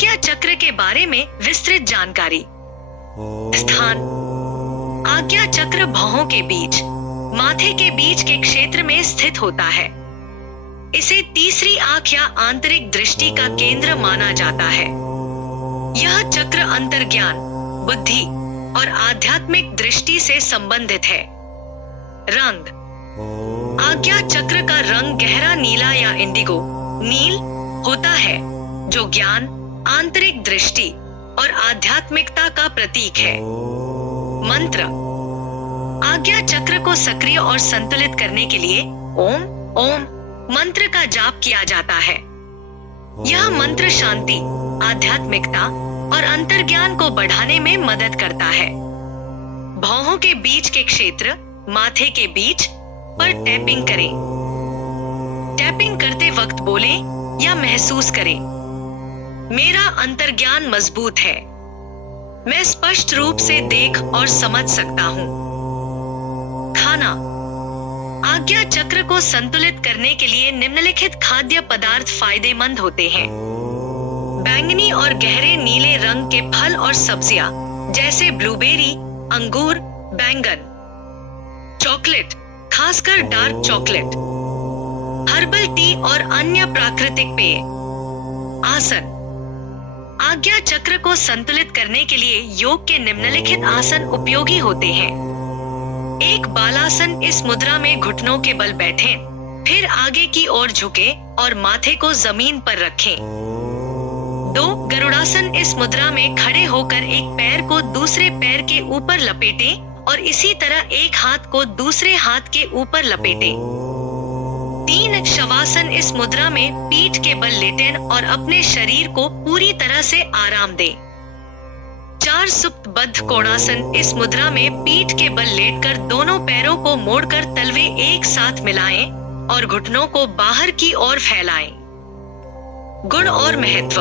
आज्ञा चक्र के बारे में विस्तृत जानकारी। स्थान: आज्ञा चक्र भौहों के बीच, माथे के बीच के क्षेत्र में स्थित होता है। इसे तीसरी आंख या आंतरिक दृष्टि का केंद्र माना जाता है। यह चक्र अंतर्ज्ञान, बुद्धि और आध्यात्मिक दृष्टि से संबंधित है। रंग: आज्ञा चक्र का रंग गहरा नीला या इंडिगो नील होता है, जो ज्ञान, आंतरिक दृष्टि और आध्यात्मिकता का प्रतीक है। मंत्र: आज्ञा चक्र को सक्रिय और संतुलित करने के लिए ओम ओम मंत्र का जाप किया जाता है। यह मंत्र शांति, आध्यात्मिकता और अंतर्ज्ञान को बढ़ाने में मदद करता है। भौहों के बीच के क्षेत्र, माथे के बीच पर टैपिंग करें। टैपिंग करते वक्त बोलें या महसूस करें, मेरा अंतर्ज्ञान मजबूत है, मैं स्पष्ट रूप से देख और समझ सकता हूं। खाना: आज्ञा चक्र को संतुलित करने के लिए निम्नलिखित खाद्य पदार्थ फायदेमंद होते हैं। बैंगनी और गहरे नीले रंग के फल और सब्जियां, जैसे ब्लूबेरी, अंगूर, बैंगन। चॉकलेट, खासकर डार्क चॉकलेट। हर्बल टी और अन्य प्राकृतिक पेय। आसन: आज्ञा चक्र को संतुलित करने के लिए योग के निम्नलिखित आसन उपयोगी होते हैं। एक बालासन: इस मुद्रा में घुटनों के बल बैठें, फिर आगे की ओर झुकें और माथे को जमीन पर रखें। 2. गरुड़ासन: इस मुद्रा में खड़े होकर एक पैर को दूसरे पैर के ऊपर लपेटें और इसी तरह एक हाथ को दूसरे हाथ के ऊपर लपेटें। 3. शवासन: इस मुद्रा में पीठ के बल लेटें और अपने शरीर को पूरी तरह से आराम दें। 4. सुप्तबद्ध कोणासन: इस मुद्रा में पीठ के बल लेटकर दोनों पैरों को मोड़कर तलवे एक साथ मिलाएं और घुटनों को बाहर की ओर फैलाएं। गुण और महत्व: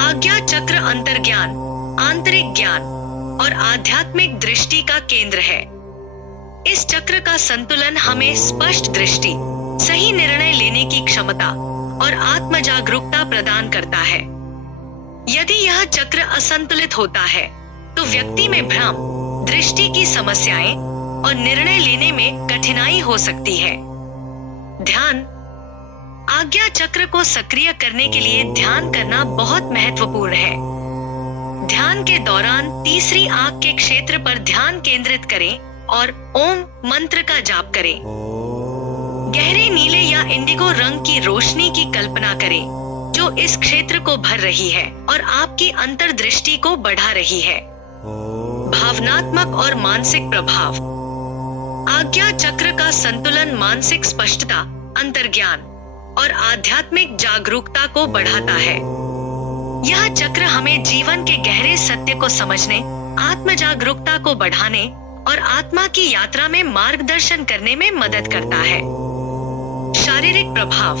आज्ञा चक्र अंतर्ज्ञान, आंतरिक ज्ञान और आध्यात्मिक दृष्टि का केंद्र है। इस चक्र का संतुलन हमें स्पष्ट दृष्टि, सही निर्णय लेने की क्षमता और आत्म जागरूकता प्रदान करता है। यदि यह चक्र असंतुलित होता है तो व्यक्ति में भ्रम, दृष्टि की समस्याएं और निर्णय लेने में कठिनाई हो सकती है। ध्यान: आज्ञा चक्र को सक्रिय करने के लिए ध्यान करना बहुत महत्वपूर्ण है। ध्यान के दौरान तीसरी आंख के क्षेत्र पर ध्यान केंद्रित करें और ओम मंत्र का जाप करें। गहरे नीले या इंडिगो रंग की रोशनी की कल्पना करें, जो इस क्षेत्र को भर रही है और आपकी अंतर्दृष्टि को बढ़ा रही है। भावनात्मक और मानसिक प्रभाव: आज्ञा चक्र का संतुलन मानसिक स्पष्टता, अंतर्ज्ञान और आध्यात्मिक जागरूकता को बढ़ाता है। यह चक्र हमें जीवन के गहरे सत्य को समझने, आत्म जागरूकता को बढ़ाने और आत्मा की यात्रा में मार्गदर्शन करने में मदद करता है। शारीरिक प्रभाव: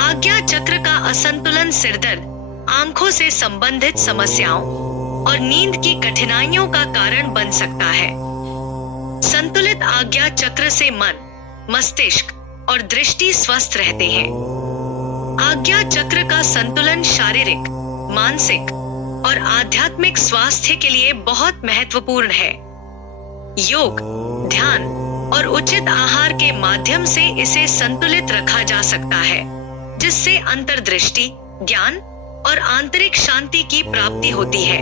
आज्ञा चक्र का असंतुलन सिरदर्द, आंखों से संबंधित समस्याओं और नींद की कठिनाइयों का कारण बन सकता है। संतुलित आज्ञा चक्र से मन, मस्तिष्क और दृष्टि स्वस्थ रहते हैं। आज्ञा चक्र का संतुलन शारीरिक, मानसिक और आध्यात्मिक स्वास्थ्य के लिए बहुत महत्वपूर्ण है। योग, ध्यान और उचित आहार के माध्यम से इसे संतुलित रखा जा सकता है, जिससे अंतर्दृष्टि, ज्ञान और आंतरिक शांति की प्राप्ति होती है।